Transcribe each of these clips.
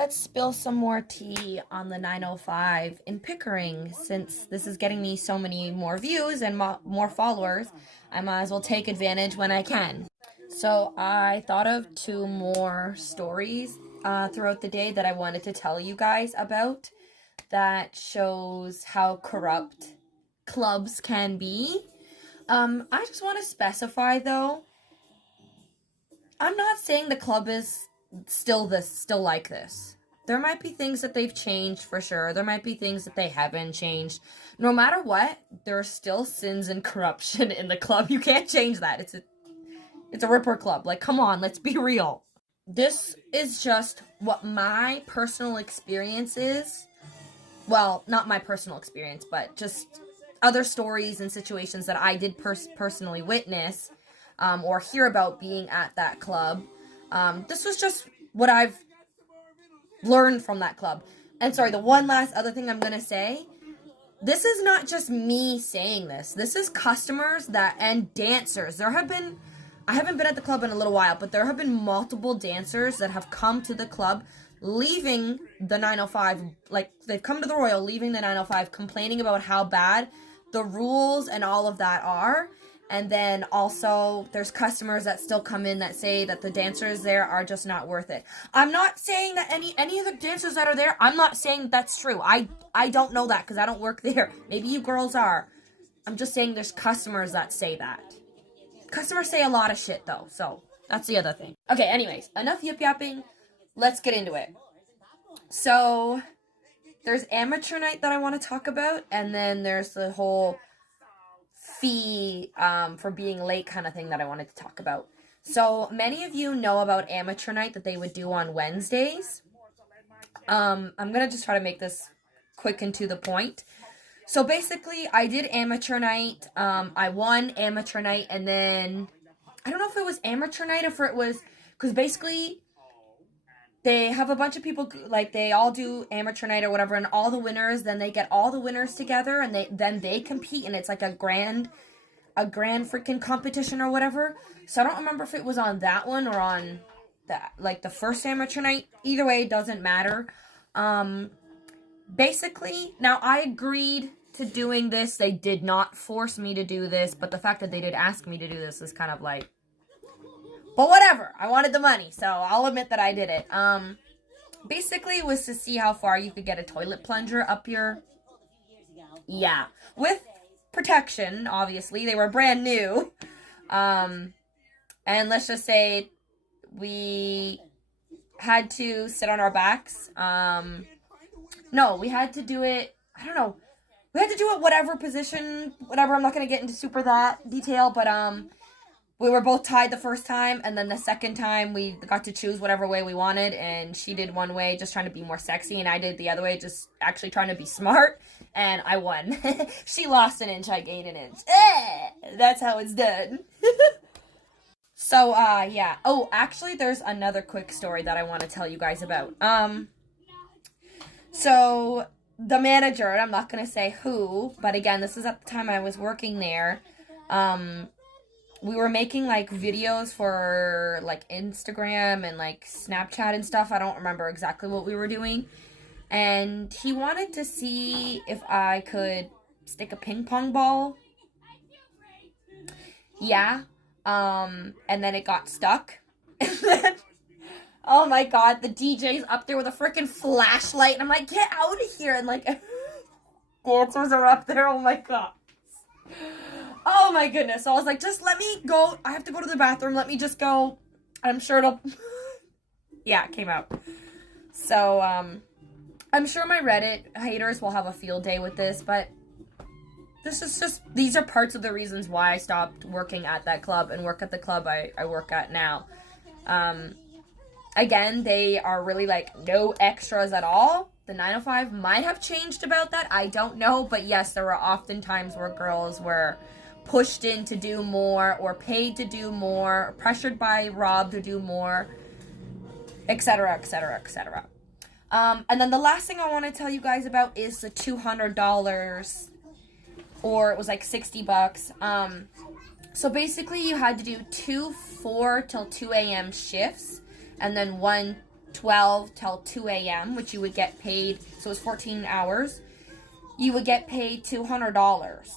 Let's spill some more tea on the 905 in Pickering. Since this is getting me so many more views and more followers, I might as well take advantage when I can. So I thought of two more stories throughout the day that I wanted to tell you guys about that shows how corrupt clubs can be. I just want to specify though, I'm not saying the club is still like this. There might be things that they've changed for sure. There might be things that they haven't changed. No matter what, there are still sins and corruption in the club. You can't change that. It's a Ripper club. Like, come on, let's be real. This is just what my personal experience is. Well, not my personal experience, but just other stories and situations that I did personally witness or hear about being at that club. This was just what I've learned from that club. And sorry, the one last other thing I'm going to say, this is not just me saying this. This is customers and dancers. I haven't been at the club in a little while, but there have been multiple dancers that have come to the club leaving the 905, like they've come to the Royal leaving the 905 complaining about how bad the rules and all of that are. And then also there's customers that still come in that say that the dancers there are just not worth it. I'm not saying that any of the dancers that are there, I'm not saying that's true. I don't know that because I don't work there. Maybe you girls are. I'm just saying there's customers that say that. Customers say a lot of shit though, so that's the other thing. Okay, anyways, enough yip-yapping. Let's get into it. So there's amateur night that I want to talk about, and then there's the whole fee for being late kind of thing that I wanted to talk about. So many of you know about amateur night that they would do on Wednesdays. I'm gonna just try to make this quick and to the point. So basically, I did amateur night. I won amateur night, and then I don't know if it was amateur night or if it was because basically they have a bunch of people, like they all do amateur night or whatever, and all the winners, then they get all the winners together and they compete, and it's like a grand freaking competition or whatever. So I don't remember if it was on that one or on that, like the first amateur night. Either way, it doesn't matter. Basically, now I agreed to doing this. They did not force me to do this, but the fact that they did ask me to do this is kind of like, but whatever, I wanted the money, so I'll admit that I did it. Basically it was to see how far you could get a toilet plunger up your, yeah, with protection, obviously. They were brand new. And let's just say we had to sit on our backs. No, we had to do it, I don't know. We had to do it whatever position, whatever. I'm not going to get into super that detail, but, we were both tied the first time, and then the second time we got to choose whatever way we wanted, and she did one way just trying to be more sexy, and I did the other way just actually trying to be smart, and I won. She lost an inch, I gained an inch. That's how it's done. So, yeah. Oh, actually, there's another quick story that I want to tell you guys about. So, the manager, I'm not going to say who, but again, this is at the time I was working there, we were making, like, videos for, like, Instagram and, like, Snapchat and stuff. I don't remember exactly what we were doing. And he wanted to see if I could stick a ping pong ball. Yeah. And then it got stuck. And then, oh my god, the DJ's up there with a freaking flashlight. And I'm like, get out of here. And, like, dancers are up there. Oh my god. Oh my goodness. So I was like, just let me go. I have to go to the bathroom. Let me just go. I'm sure it'll... Yeah, it came out. So, I'm sure my Reddit haters will have a field day with this, but this is just... These are parts of the reasons why I stopped working at that club and work at the club I work at now. Again, they are really, like, no extras at all. The 905 might have changed about that. I don't know. But yes, there were often times where girls were pushed in to do more or paid to do more, pressured by Rob to do more, etc., etc., etc. And then the last thing I want to tell you guys about is the $200, or it was like $60. So basically you had to do 2 4 till 2 a.m. shifts, and then 1 12 till 2 a.m., which you would get paid, so it was 14 hours, you would get paid $200.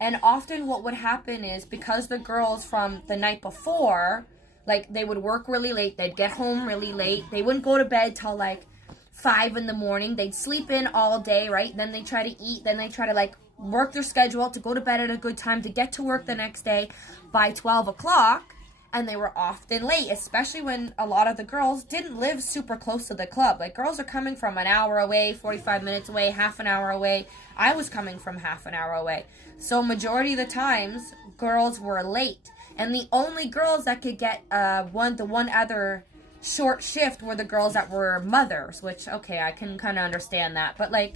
And often what would happen is, because the girls from the night before, like, they would work really late, they'd get home really late, they wouldn't go to bed till like 5 in the morning, they'd sleep in all day, right? Then they try to eat, then they try to like work their schedule to go to bed at a good time to get to work the next day by 12 o'clock. And they were often late, especially when a lot of the girls didn't live super close to the club. Like, girls are coming from an hour away, 45 minutes away, half an hour away. I was coming from half an hour away. So majority of the times, girls were late. And the only girls that could get the one other short shift were the girls that were mothers, which, okay, I can kind of understand that. But, like,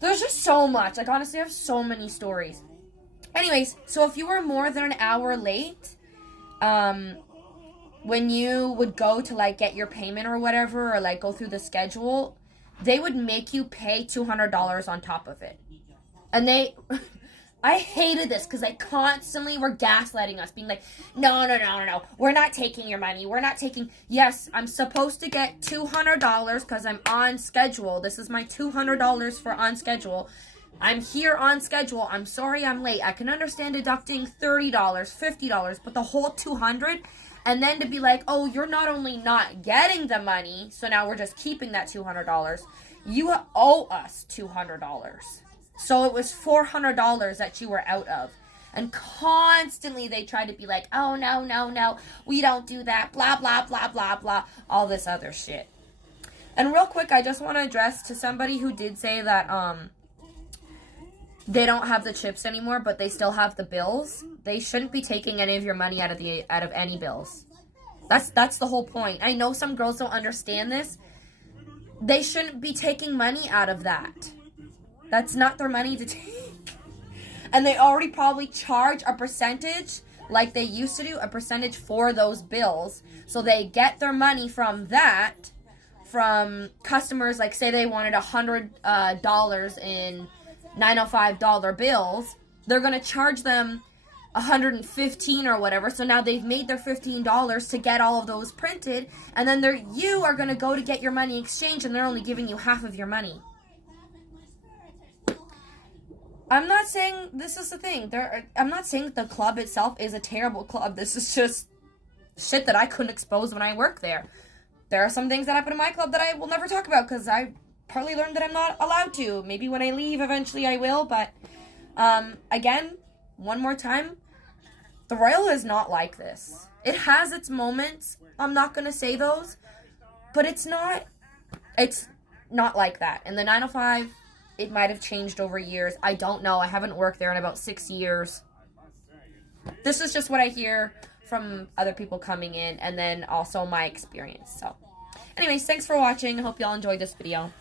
there's just so much. Like, honestly, I have so many stories. Anyways, so if you were more than an hour late, when you would go to, like, get your payment or whatever, or, like, go through the schedule, they would make you pay $200 on top of it. And I hated this because they constantly were gaslighting us, being like, no, we're not taking your money. We're not taking, yes, I'm supposed to get $200 because I'm on schedule. This is my $200 for on schedule. I'm here on schedule. I'm sorry I'm late. I can understand deducting $30, $50, but the whole $200, and then to be like, oh, you're not only not getting the money, so now we're just keeping that $200. You owe us $200. So it was $400 that you were out of. And constantly they tried to be like, oh, no, we don't do that, blah, blah, blah, blah, blah, all this other shit. And real quick, I just want to address to somebody who did say that, they don't have the chips anymore, but they still have the bills. They shouldn't be taking any of your money out of any bills. That's the whole point. I know some girls don't understand this. They shouldn't be taking money out of that. That's not their money to take. And they already probably charge a percentage, like they used to do, a percentage for those bills. So they get their money from that, from customers, like say they wanted $100 in $905 bills, they're going to charge them $115 or whatever. So now they've made their $15 to get all of those printed, and then you are going to go to get your money exchanged, and they're only giving you half of your money. I'm not saying this is the thing. I'm not saying the club itself is a terrible club. This is just shit that I couldn't expose when I work there. There are some things that happen in my club that I will never talk about because I partly learned that I'm not allowed to. Maybe when I leave, eventually I will. But, again, one more time, the Royal is not like this. It has its moments. I'm not going to say those. But it's not like that. And the 905, it might have changed over years. I don't know. I haven't worked there in about 6 years. This is just what I hear from other people coming in, and then also my experience. So, anyways, thanks for watching. I hope y'all enjoyed this video.